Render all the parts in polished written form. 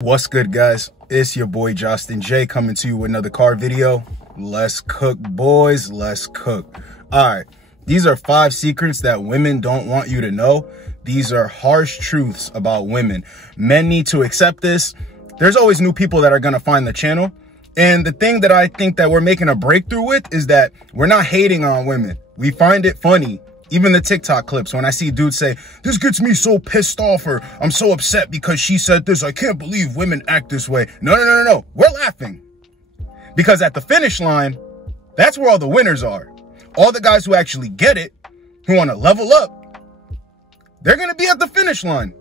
What's good, guys? It's your boy Justin J coming to you with another car video. Let's cook, boys. Let's cook. All right, these are 5 secrets that women don't want you to know. These are harsh truths about women. Men need to accept this. There's always new people that are gonna find the channel, and the thing that I think that we're making a breakthrough with is that we're not hating on women. We find it funny. Even the TikTok clips, when I see dudes say, this gets me so pissed off, or I'm so upset because she said this, I can't believe women act this way. No. We're laughing. Because at the finish line, that's where all the winners are. All the guys who actually get it, who want to level up, they're going to be at the finish line.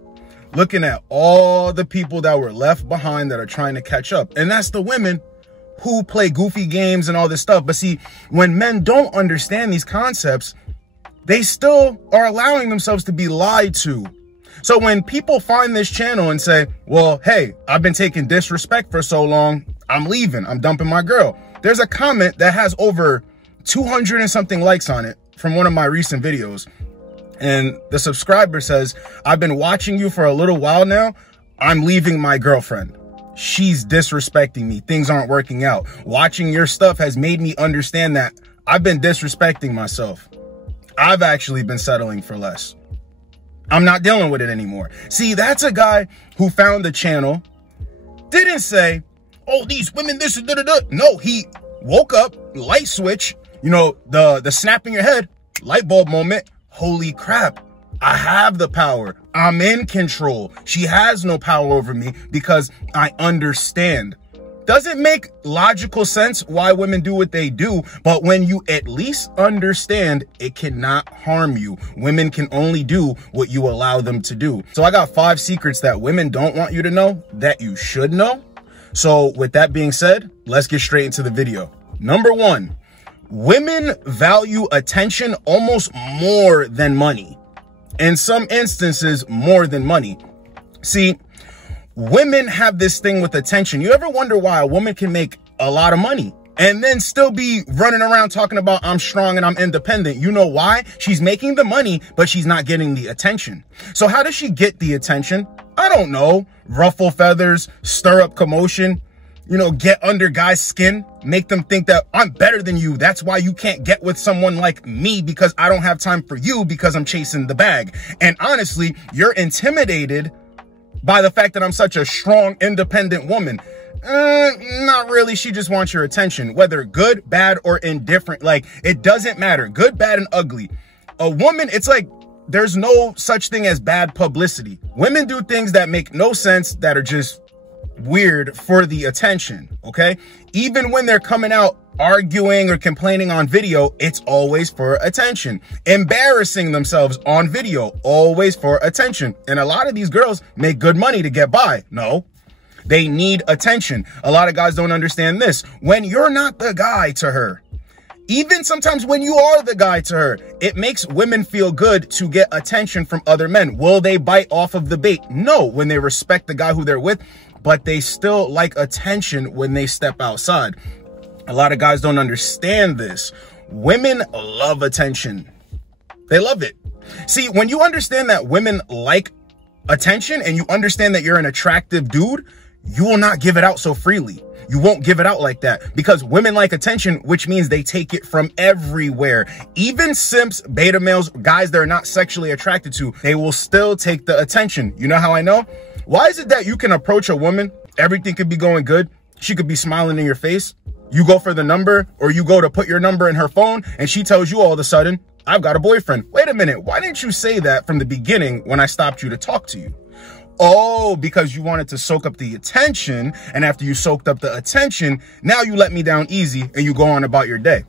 Looking at all the people that were left behind that are trying to catch up. And that's the women who play goofy games and all this stuff. But see, when men don't understand these concepts, they still are allowing themselves to be lied to. So when people find this channel and say, well, hey, I've been taking disrespect for so long, I'm leaving, I'm dumping my girl. There's a comment that has over 200 and something likes on it from one of my recent videos. And the subscriber says, I've been watching you for a little while now. I'm leaving my girlfriend. She's disrespecting me. Things aren't working out. Watching your stuff has made me understand that I've been disrespecting myself. I've actually been settling for less. I'm not dealing with it anymore. See, that's a guy who found the channel, didn't say, oh, these women, this, da-da-da. No, he woke up, light switch, you know, the snapping your head, light bulb moment. Holy crap, I have the power. I'm in control. She has no power over me because I understand. Doesn't make logical sense why women do what they do, but when you at least understand, it cannot harm you. Women can only do what you allow them to do. So I got 5 secrets that women don't want you to know that you should know. So with that being said, let's get straight into the video. Number 1, women value attention almost more than money. In some instances, more than money. See, women have this thing with attention. You ever wonder why a woman can make a lot of money and then still be running around talking about I'm strong and I'm independent? You know why? She's making the money, but she's not getting the attention. So how does she get the attention? I don't know. Ruffle feathers, stir up commotion, you know, get under guys' skin, make them think that I'm better than you. That's why you can't get with someone like me, because I don't have time for you because I'm chasing the bag. And honestly, you're intimidated by the fact that I'm such a strong, independent woman. Not really. She just wants your attention, whether good, bad, or indifferent. Like, it doesn't matter. Good, bad, and ugly. A woman, it's like there's no such thing as bad publicity. Women do things that make no sense, that are just weird for the attention, okay? Even when they're coming out arguing or complaining on video, it's always for attention. Embarrassing themselves on video, always for attention. And a lot of these girls make good money to get by. No, they need attention. A lot of guys don't understand this. When you're not the guy to her, even sometimes when you are the guy to her, it makes women feel good to get attention from other men. Will they bite off of the bait? No, when they respect the guy who they're with, but they still like attention when they step outside. A lot of guys don't understand this. Women love attention. They love it. See, when you understand that women like attention and you understand that you're an attractive dude, you will not give it out so freely. You won't give it out like that because women like attention, which means they take it from everywhere. Even simps, beta males, guys they're not sexually attracted to, they will still take the attention. You know how I know? Why is it that you can approach a woman, everything could be going good, she could be smiling in your face, you go for the number, or you go to put your number in her phone, and she tells you all of a sudden, I've got a boyfriend. Wait a minute, why didn't you say that from the beginning when I stopped you to talk to you? Oh, because you wanted to soak up the attention, and after you soaked up the attention, now you let me down easy, and you go on about your day.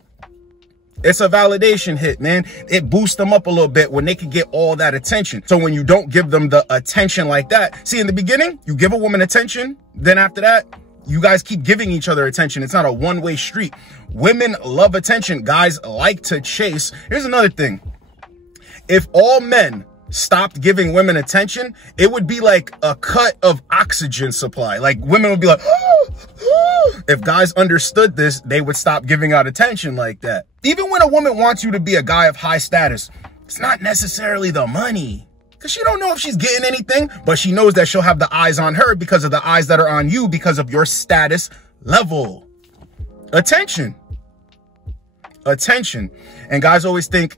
It's a validation hit, man. It boosts them up a little bit when they can get all that attention. So when you don't give them the attention like that, see, in the beginning, you give a woman attention, then after that, you guys keep giving each other attention. It's not a one-way street. Women love attention. Guys like to chase. Here's another thing. If all men stopped giving women attention, it would be like a cut of oxygen supply. Like, women would be like, if guys understood this, they would stop giving out attention like that. Even when a woman wants you to be a guy of high status, it's not necessarily the money. Because she don't know if she's getting anything, but she knows that she'll have the eyes on her because of the eyes that are on you because of your status level. Attention. Attention. And guys always think,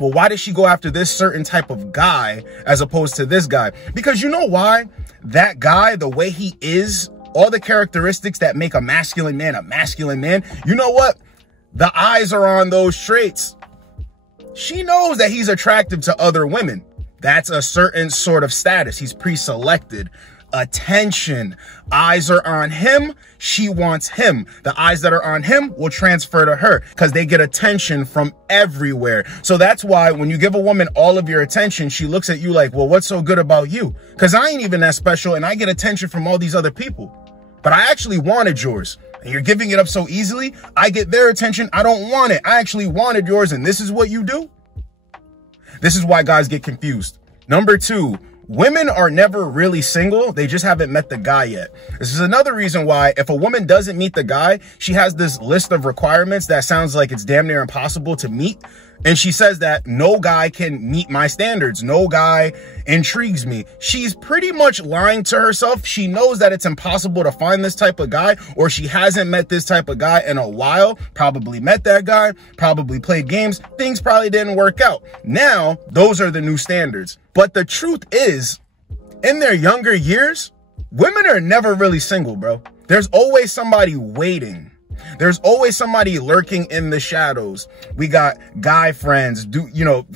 well, why did she go after this certain type of guy as opposed to this guy? Because you know why? That guy, the way he is, all the characteristics that make a masculine man, you know what? The eyes are on those traits. She knows that he's attractive to other women. That's a certain sort of status. He's pre-selected. Attention. Eyes are on him. She wants him. The eyes that are on him will transfer to her because they get attention from everywhere. So that's why when you give a woman all of your attention, she looks at you like, well, what's so good about you? Because I ain't even that special and I get attention from all these other people. But I actually wanted yours. And you're giving it up so easily. I get their attention. I don't want it. I actually wanted yours. And this is what you do. This is why guys get confused. Number 2, women are never really single. They just haven't met the guy yet. This is another reason why if a woman doesn't meet the guy, she has this list of requirements that sounds like it's damn near impossible to meet. And she says that no guy can meet my standards. No guy intrigues me. She's pretty much lying to herself. She knows that it's impossible to find this type of guy, or she hasn't met this type of guy in a while. Probably met that guy, probably played games. Things probably didn't work out. Now, those are the new standards. But the truth is, in their younger years, women are never really single, bro. There's always somebody waiting. There's always somebody lurking in the shadows. We got guy friends,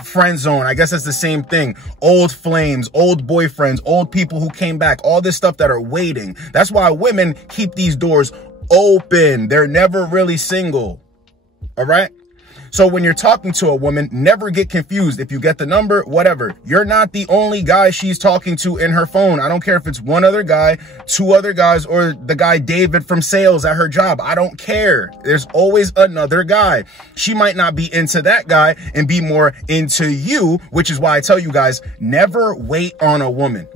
friend zone. I guess that's the same thing. Old flames, old boyfriends, old people who came back, all this stuff that are waiting. That's why women keep these doors open. They're never really single. All right. So when you're talking to a woman, never get confused. If you get the number, whatever. You're not the only guy she's talking to in her phone. I don't care if it's one other guy, 2 other guys, or the guy David from sales at her job. I don't care. There's always another guy. She might not be into that guy and be more into you, which is why I tell you guys, never wait on a woman.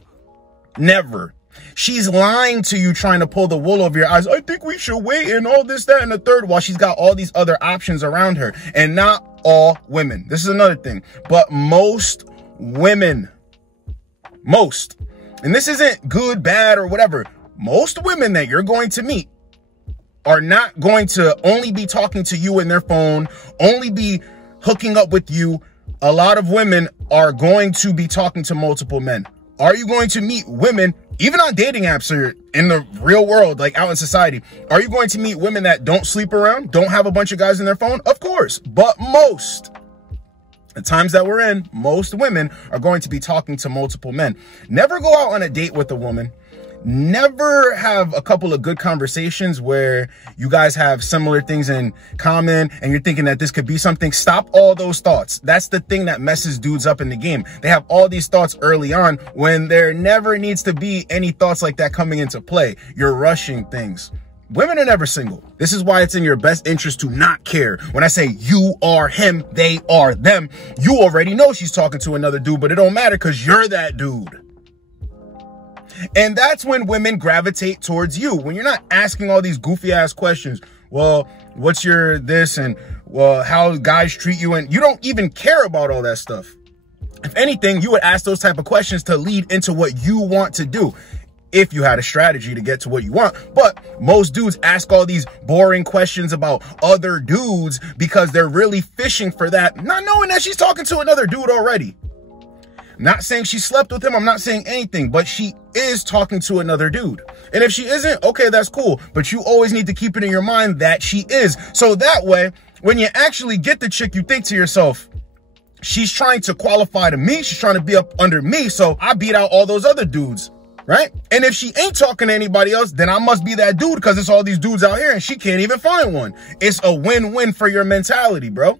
Never. She's lying to you, trying to pull the wool over your eyes. I think we should wait and all this, that, and the third, while she's got all these other options around her. And not all women. This is another thing. But most women, and this isn't good, bad, or whatever. Most women that you're going to meet are not going to only be talking to you in their phone, only be hooking up with you. A lot of women are going to be talking to multiple men. Are you going to meet women, even on dating apps or in the real world, like out in society? Are you going to meet women that don't sleep around, don't have a bunch of guys in their phone? Of course. But the times that we're in, most women are going to be talking to multiple men. Never go out on a date with a woman. Never have a couple of good conversations where you guys have similar things in common and you're thinking that this could be something. Stop all those thoughts. That's the thing that messes dudes up in the game. They have all these thoughts early on when there never needs to be any thoughts like that coming into play. You're rushing things. Women are never single. This is why it's in your best interest to not care. When I say you are him, they are them, you already know she's talking to another dude, but it don't matter because you're that dude. And that's when women gravitate towards you. When you're not asking all these goofy ass questions. Well, what's your this? And well, how guys treat you? And you don't even care about all that stuff. If anything, you would ask those type of questions to lead into what you want to do, if you had a strategy to get to what you want. But most dudes ask all these boring questions about other dudes because they're really fishing for that, not knowing that she's talking to another dude already. Not saying she slept with him. I'm not saying anything, but she is talking to another dude. And if she isn't, okay, that's cool. But you always need to keep it in your mind that she is. So that way, when you actually get the chick, you think to yourself, she's trying to qualify to me. She's trying to be up under me. So I beat out all those other dudes, right? And if she ain't talking to anybody else, then I must be that dude because it's all these dudes out here and she can't even find one. It's a win-win for your mentality, bro.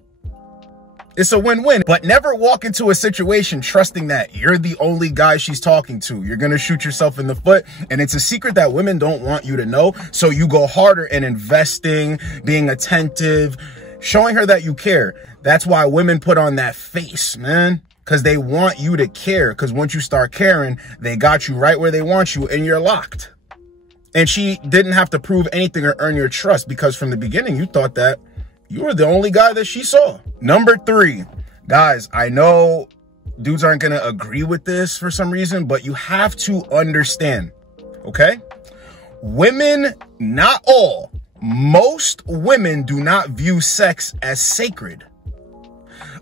It's a win-win, but never walk into a situation trusting that you're the only guy she's talking to. You're going to shoot yourself in the foot, and it's a secret that women don't want you to know. So you go harder in investing, being attentive, showing her that you care. That's why women put on that face, man, because they want you to care. Because once you start caring, they got you right where they want you, and you're locked. And she didn't have to prove anything or earn your trust because from the beginning, you thought that you were the only guy that she saw. Number 3, guys, I know dudes aren't going to agree with this for some reason, but you have to understand, okay? Women, not all, most women do not view sex as sacred.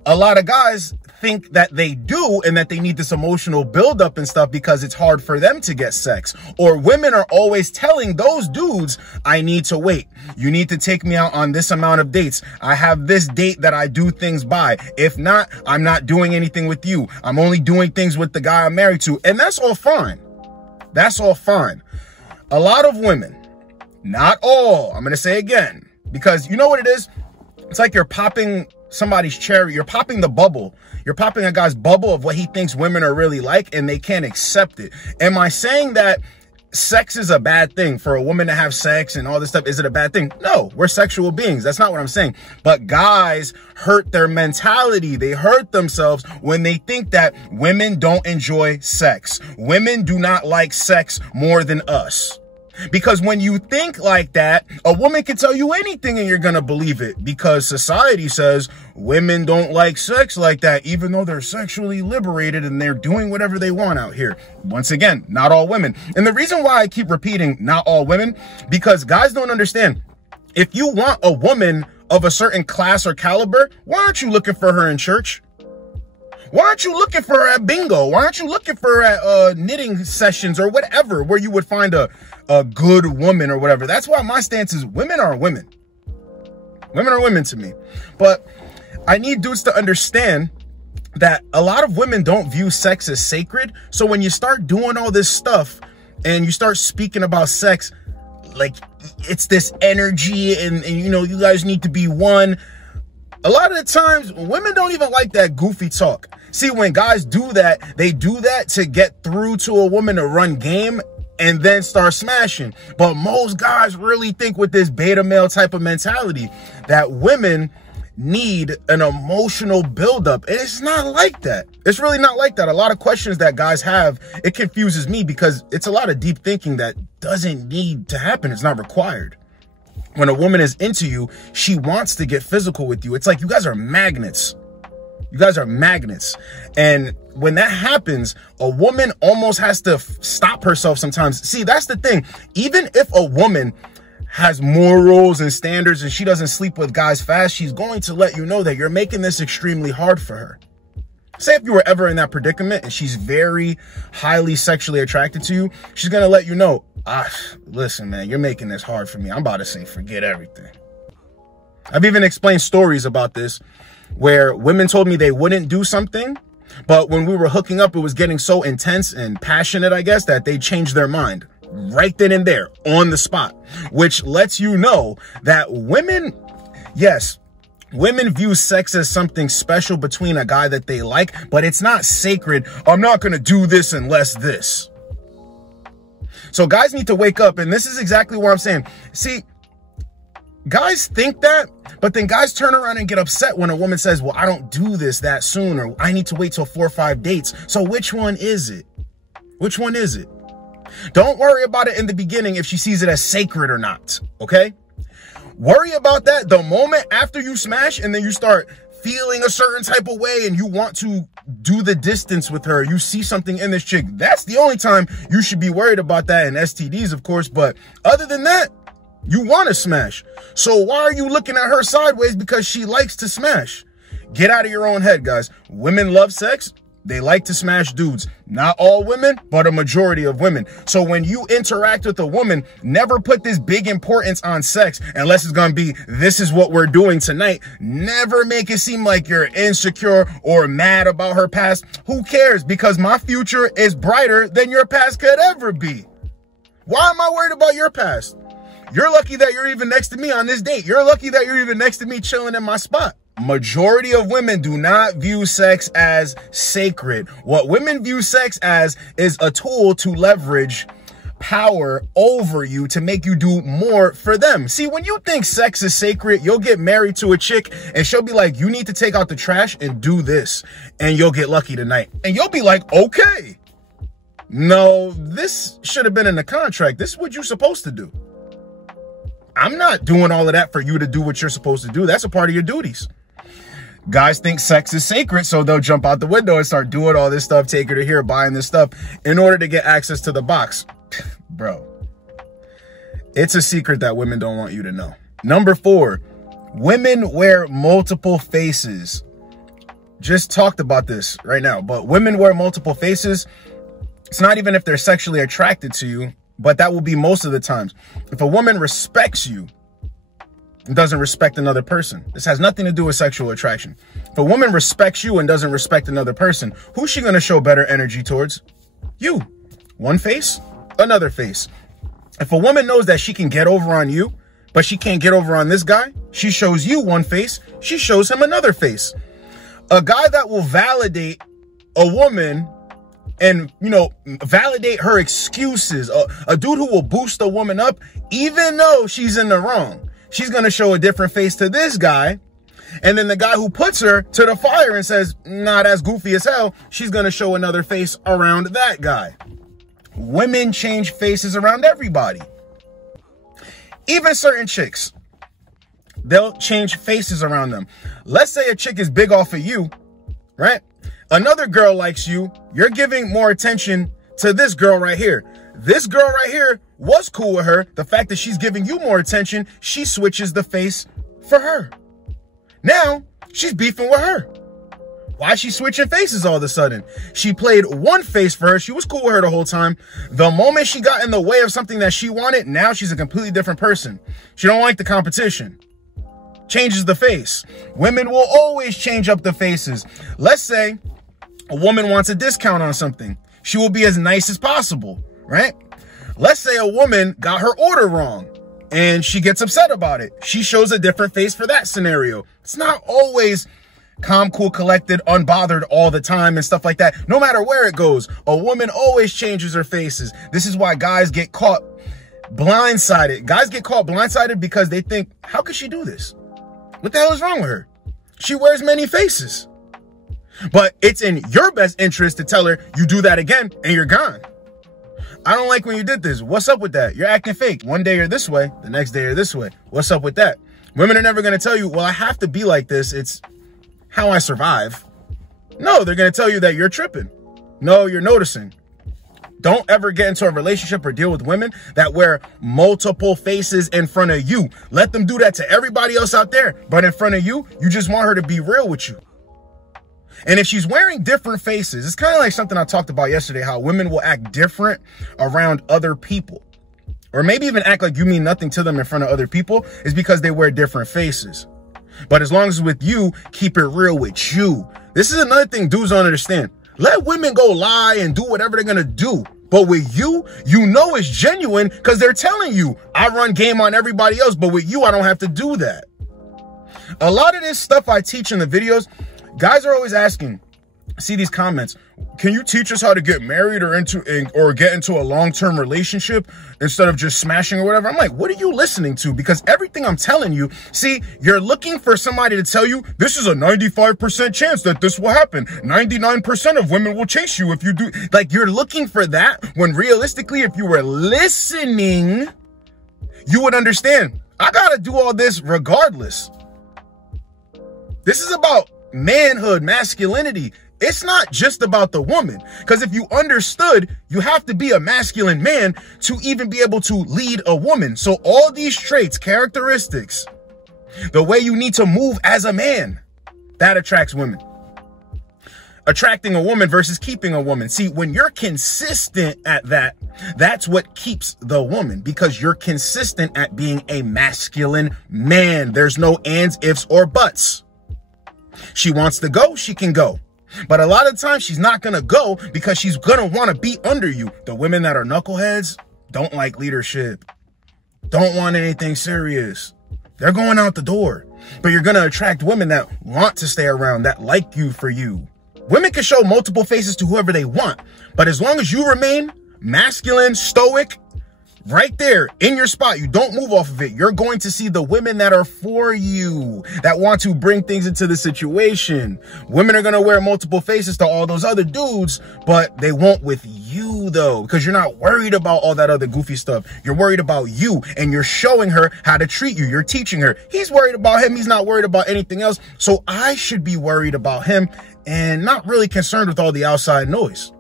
A lot of guys think that they do and that they need this emotional buildup and stuff because it's hard for them to get sex. Or women are always telling those dudes, I need to wait. You need to take me out on this amount of dates. I have this date that I do things by. If not, I'm not doing anything with you. I'm only doing things with the guy I'm married to. And that's all fine. That's all fine. A lot of women, not all, I'm going to say again, because you know what it is? It's like you're popping somebody's cherry. You're popping the bubble. You're popping a guy's bubble of what he thinks women are really like, and they can't accept it. Am I saying that sex is a bad thing for a woman to have sex and all this stuff? Is it a bad thing? No, we're sexual beings. That's not what I'm saying. But guys hurt their mentality. They hurt themselves when they think that women don't enjoy sex. Women do not like sex more than us. Because when you think like that, a woman can tell you anything and you're going to believe it, because society says women don't like sex like that, even though they're sexually liberated and they're doing whatever they want out here. Once again, not all women. And the reason why I keep repeating not all women, because guys don't understand. If you want a woman of a certain class or caliber, why aren't you looking for her in church? Why aren't you looking for her at bingo? Why aren't you looking for her at knitting sessions or whatever, where you would find a good woman or whatever? That's why my stance is women are women. Women are women to me. But I need dudes to understand that a lot of women don't view sex as sacred. So when you start doing all this stuff and you start speaking about sex, like it's this energy and you know, you guys need to be one. A lot of the times, women don't even like that goofy talk. See, when guys do that, they do that to get through to a woman to run game and then start smashing. But most guys really think with this beta male type of mentality that women need an emotional buildup. And it's not like that. It's really not like that. A lot of questions that guys have, it confuses me because it's a lot of deep thinking that doesn't need to happen. It's not required. When a woman is into you, she wants to get physical with you. It's like you guys are magnets. You guys are magnets. And when that happens, a woman almost has to stop herself sometimes. See, that's the thing. Even if a woman has morals and standards and she doesn't sleep with guys fast, she's going to let you know that you're making this extremely hard for her. Say if you were ever in that predicament and she's very highly sexually attracted to you, she's going to let you know, listen, man, you're making this hard for me. I'm about to say, forget everything. I've even explained stories about this where women told me they wouldn't do something, but when we were hooking up, it was getting so intense and passionate, I guess, that they changed their mind right then and there on the spot, which lets you know that women, yes, women view sex as something special between a guy that they like, but it's not sacred. I'm not going to do this unless this. So guys need to wake up. And this is exactly what I'm saying. See, guys think that, but then guys turn around and get upset when a woman says, well, I don't do this that soon, or I need to wait till 4 or 5 dates. So which one is it? Which one is it? Don't worry about it in the beginning if she sees it as sacred or not. Okay? Worry about that the moment after you smash and then you start feeling a certain type of way and you want to do the distance with her. You see something in this chick. That's the only time you should be worried about that, and STDs, of course. But other than that, you want to smash. So why are you looking at her sideways because she likes to smash? Get out of your own head, guys. Women love sex. They like to smash dudes. Not all women, but a majority of women. So when you interact with a woman, never put this big importance on sex unless it's going to be, this is what we're doing tonight. Never make it seem like you're insecure or mad about her past. Who cares? Because my future is brighter than your past could ever be. Why am I worried about your past? You're lucky that you're even next to me on this date. You're lucky that you're even next to me chilling in my spot. Majority of women do not view sex as sacred. What women view sex as is a tool to leverage power over you to make you do more for them. See, when you think sex is sacred, you'll get married to a chick and she'll be like, you need to take out the trash and do this, and you'll get lucky tonight. And you'll be like, okay. No, this should have been in the contract. This is what you're supposed to do. I'm not doing all of that for you to do what you're supposed to do. That's a part of your duties. Guys think sex is sacred, so they'll jump out the window and start doing all this stuff, take her to here, buying this stuff in order to get access to the box. Bro, it's a secret that women don't want you to know. Number 4, women wear multiple faces. Just talked about this right now, but women wear multiple faces. It's not even if they're sexually attracted to you, but that will be most of the times. If a woman respects you and doesn't respect another person, this has nothing to do with sexual attraction. If a woman respects you and doesn't respect another person, who's she going to show better energy towards? You. One face, another face. If a woman knows that she can get over on you, but she can't get over on this guy, she shows you one face, she shows him another face. A guy that will validate a woman and, you know, validate her excuses, a dude who will boost a woman up, even though she's in the wrong, she's going to show a different face to this guy. And then the guy who puts her to the fire and says, nah, that's goofy as hell, she's going to show another face around that guy. Women change faces around everybody. Even certain chicks, they'll change faces around them. Let's say a chick is big off of you, right? Another girl likes you. You're giving more attention to this girl right here. This girl right here was cool with her. The fact that she's giving you more attention, she switches the face for her. Now, she's beefing with her. Why is she switching faces all of a sudden? She played one face for her. She was cool with her the whole time. The moment she got in the way of something that she wanted, now she's a completely different person. She don't like the competition. Changes the face. Women will always change up the faces. Let's say a woman wants a discount on something. She will be as nice as possible, right? Let's say a woman got her order wrong and she gets upset about it. She shows a different face for that scenario. It's not always calm, cool, collected, unbothered all the time and stuff like that. No matter where it goes, a woman always changes her faces. This is why guys get caught blindsided. Guys get caught blindsided because they think, how could she do this? What the hell is wrong with her? She wears many faces. But it's in your best interest to tell her you do that again and you're gone. I don't like when you did this. What's up with that? You're acting fake. One day you're this way, the next day you're this way. What's up with that? Women are never going to tell you, well, I have to be like this. It's how I survive. No, they're going to tell you that you're tripping. No, you're noticing. Don't ever get into a relationship or deal with women that wear multiple faces in front of you. Let them do that to everybody else out there. But in front of you, you just want her to be real with you. And if she's wearing different faces, it's kind of like something I talked about yesterday, how women will act different around other people. Or maybe even act like you mean nothing to them in front of other people, is because they wear different faces. But as long as it's with you, keep it real with you. This is another thing dudes don't understand. Let women go lie and do whatever they're going to do. But with you, you know it's genuine because they're telling you, I run game on everybody else, but with you, I don't have to do that. A lot of this stuff I teach in the videos, guys are always asking, see these comments, can you teach us how to get married or get into a long-term relationship instead of just smashing or whatever? I'm like, what are you listening to? Because everything I'm telling you, see, you're looking for somebody to tell you this is a 95% chance that this will happen. 99% of women will chase you if you do. Like, you're looking for that when realistically, if you were listening, you would understand. I gotta do all this regardless. This is about manhood, masculinity. It's not just about the woman. Because if you understood, you have to be a masculine man to even be able to lead a woman. So all these traits, characteristics, the way you need to move as a man, that attracts women. Attracting a woman versus keeping a woman. See, when you're consistent at that, that's what keeps the woman, because you're consistent at being a masculine man. There's no ands, ifs, or buts. She wants to go, she can go. But a lot of times she's not going to go because she's going to want to be under you. The women that are knuckleheads don't like leadership, don't want anything serious. They're going out the door. But you're going to attract women that want to stay around, that like you for you. Women can show multiple faces to whoever they want. But as long as you remain masculine, stoic, Right there in your spot. You don't move off of it. You're going to see the women that are for you, that want to bring things into the situation. Women are going to wear multiple faces to all those other dudes, but they won't with you though, because you're not worried about all that other goofy stuff. You're worried about you, and you're showing her how to treat you. You're teaching her. He's worried about him. He's not worried about anything else. So I should be worried about him and not really concerned with all the outside noise,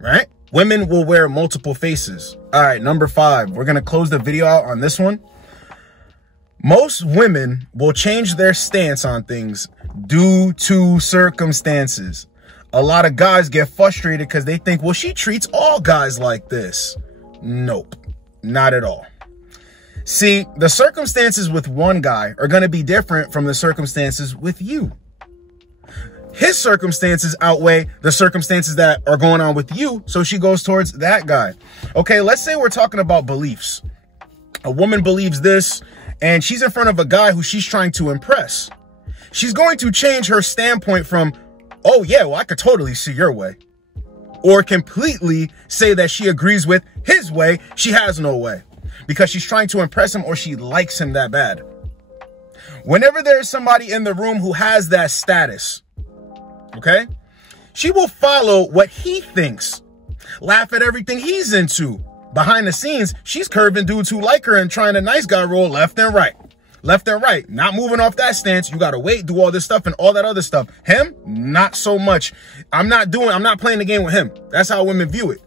right? Women will wear multiple faces. All right, number 5. We're going to close the video out on this one. Most women will change their stance on things due to circumstances. A lot of guys get frustrated because they think, well, she treats all guys like this. Nope, not at all. See, the circumstances with one guy are going to be different from the circumstances with you. His circumstances outweigh the circumstances that are going on with you, so she goes towards that guy. Okay, let's say we're talking about beliefs. A woman believes this, and she's in front of a guy who she's trying to impress. She's going to change her standpoint from, oh yeah, well, I could totally see your way, or completely say that she agrees with his way. She has no way, because she's trying to impress him, or she likes him that bad. Whenever there's somebody in the room who has that status, okay, she will follow what he thinks, laugh at everything he's into. Behind the scenes, she's curving dudes who like her and trying to nice guy roll left and right. Left and right, not moving off that stance. You gotta wait, do all this stuff and all that other stuff. Him, not so much. I'm not playing the game with him. That's how women view it.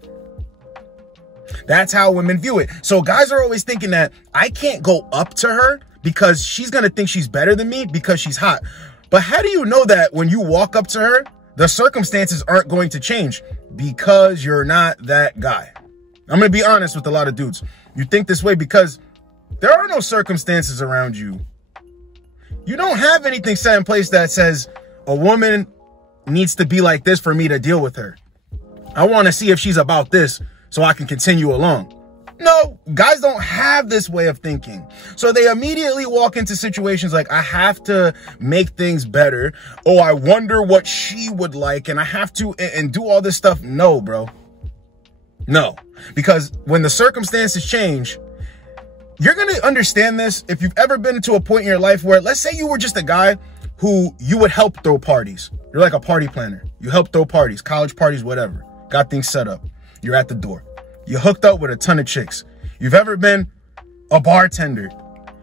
That's how women view it. So guys are always thinking that I can't go up to her because she's gonna think she's better than me because she's hot. But how do you know that when you walk up to her, the circumstances aren't going to change? Because you're not that guy. I'm going to be honest with a lot of dudes. You think this way because there are no circumstances around you. You don't have anything set in place that says a woman needs to be like this for me to deal with her. I want to see if she's about this so I can continue along. No, guys don't have this way of thinking. So they immediately walk into situations like, I have to make things better. Oh, I wonder what she would like. And I have to and do all this stuff. No, bro. No, because when the circumstances change, you're going to understand this. If you've ever been to a point in your life where, let's say you were just a guy who you would help throw parties. You're like a party planner. You help throw parties, college parties, whatever. Got things set up. You're at the door. You hooked up with a ton of chicks. You've ever been a bartender.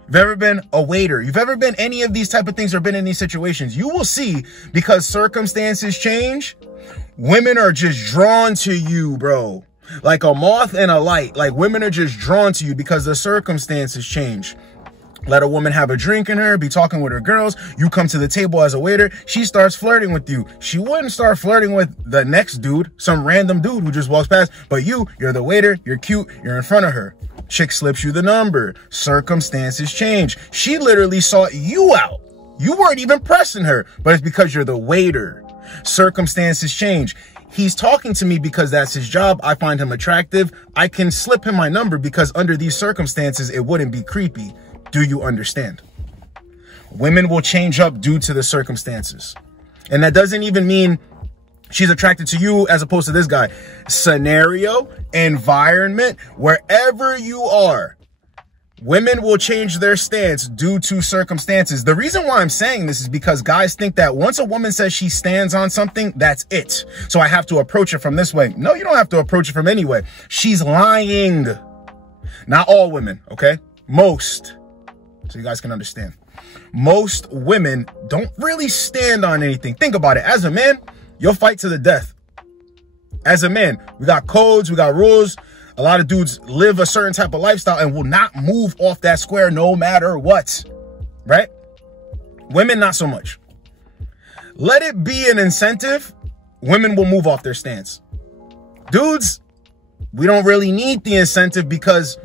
You've ever been a waiter. You've ever been any of these type of things or been in these situations. You will see, because circumstances change, women are just drawn to you, bro. Like a moth and a light. Like women are just drawn to you because the circumstances change. Let a woman have a drink in her, be talking with her girls. You come to the table as a waiter. She starts flirting with you. She wouldn't start flirting with the next dude, some random dude who just walks past. But you're the waiter. You're cute. You're in front of her. Chick slips you the number. Circumstances change. She literally sought you out. You weren't even pressing her, but it's because you're the waiter. Circumstances change. He's talking to me because that's his job. I find him attractive. I can slip him my number because under these circumstances, it wouldn't be creepy. Do you understand? Women will change up due to the circumstances. And that doesn't even mean she's attracted to you as opposed to this guy. Scenario, environment, wherever you are, women will change their stance due to circumstances. The reason why I'm saying this is because guys think that once a woman says she stands on something, that's it. So I have to approach it from this way. No, you don't have to approach it from any way. She's lying. Not all women, okay? Most. So you guys can understand. Most women don't really stand on anything. Think about it. As a man, you'll fight to the death. As a man, we got codes, we got rules. A lot of dudes live a certain type of lifestyle and will not move off that square no matter what, right? Women, not so much. Let it be an incentive. Women will move off their stance. Dudes, we don't really need the incentive because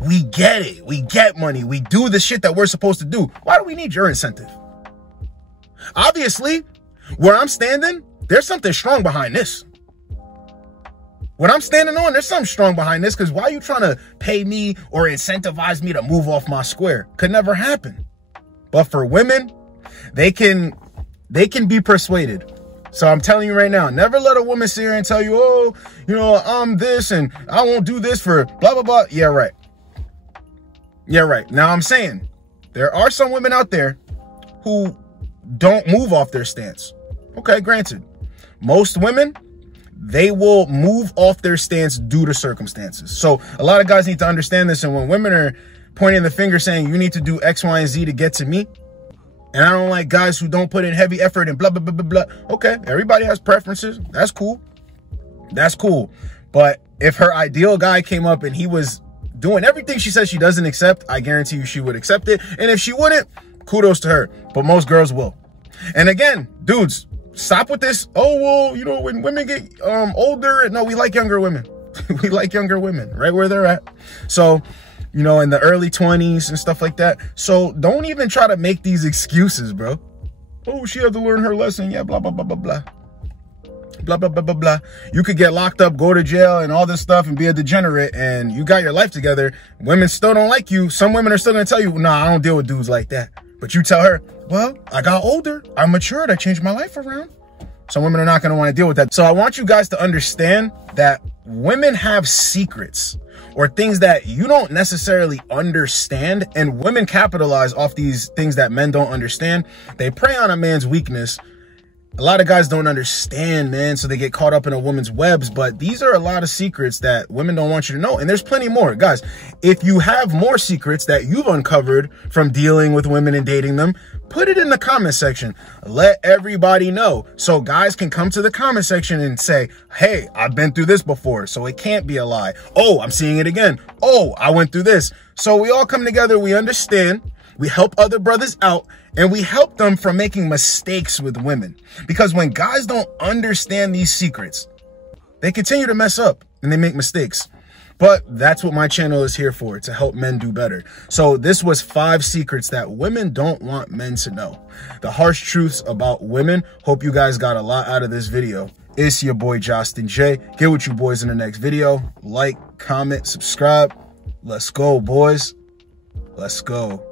we get it. We get money. We do the shit that we're supposed to do. Why do we need your incentive? Obviously, where I'm standing, there's something strong behind this. What I'm standing on, there's something strong behind this, because why are you trying to pay me or incentivize me to move off my square? Could never happen. But for women, they can be persuaded. So I'm telling you right now, never let a woman sit here and tell you, oh, you know, I'm this and I won't do this for blah, blah, blah. Yeah, right. Yeah, right. Now I'm saying there are some women out there who don't move off their stance. Okay, granted. Most women, they will move off their stance due to circumstances. So a lot of guys need to understand this. And when women are pointing the finger saying you need to do X, Y, and Z to get to me, and I don't like guys who don't put in heavy effort and blah, blah, blah, blah, blah. Okay, everybody has preferences. That's cool. That's cool. But if her ideal guy came up and he was doing everything she says she doesn't accept, I guarantee you she would accept it. And if she wouldn't, kudos to her. But most girls will. And again, dudes, stop with this. Oh, well, you know, when women get older, no, we like younger women. We like younger women right where they're at. So, you know, in the early 20s and stuff like that. So don't even try to make these excuses, bro. Oh, she had to learn her lesson. Yeah, blah, blah, blah, blah, blah. Blah, blah, blah, blah, blah. You could get locked up, go to jail and all this stuff and be a degenerate and you got your life together. Women still don't like you. Some women are still going to tell you, nah, I don't deal with dudes like that. But you tell her, well, I got older. I matured. I changed my life around. Some women are not going to want to deal with that. So I want you guys to understand that women have secrets or things that you don't necessarily understand, and women capitalize off these things that men don't understand. They prey on a man's weakness. A lot of guys don't understand, man, so they get caught up in a woman's webs. But these are a lot of secrets that women don't want you to know. And there's plenty more. Guys, if you have more secrets that you've uncovered from dealing with women and dating them, put it in the comment section. Let everybody know. So guys can come to the comment section and say, hey, I've been through this before, so it can't be a lie. Oh, I'm seeing it again. Oh, I went through this. So we all come together. We understand. We help other brothers out, and we help them from making mistakes with women. Because when guys don't understand these secrets, they continue to mess up and they make mistakes. But that's what my channel is here for, to help men do better. So this was 5 secrets that women don't want men to know. The harsh truths about women. Hope you guys got a lot out of this video. It's your boy, Justin J. Get with you boys in the next video. Like, comment, subscribe. Let's go, boys. Let's go.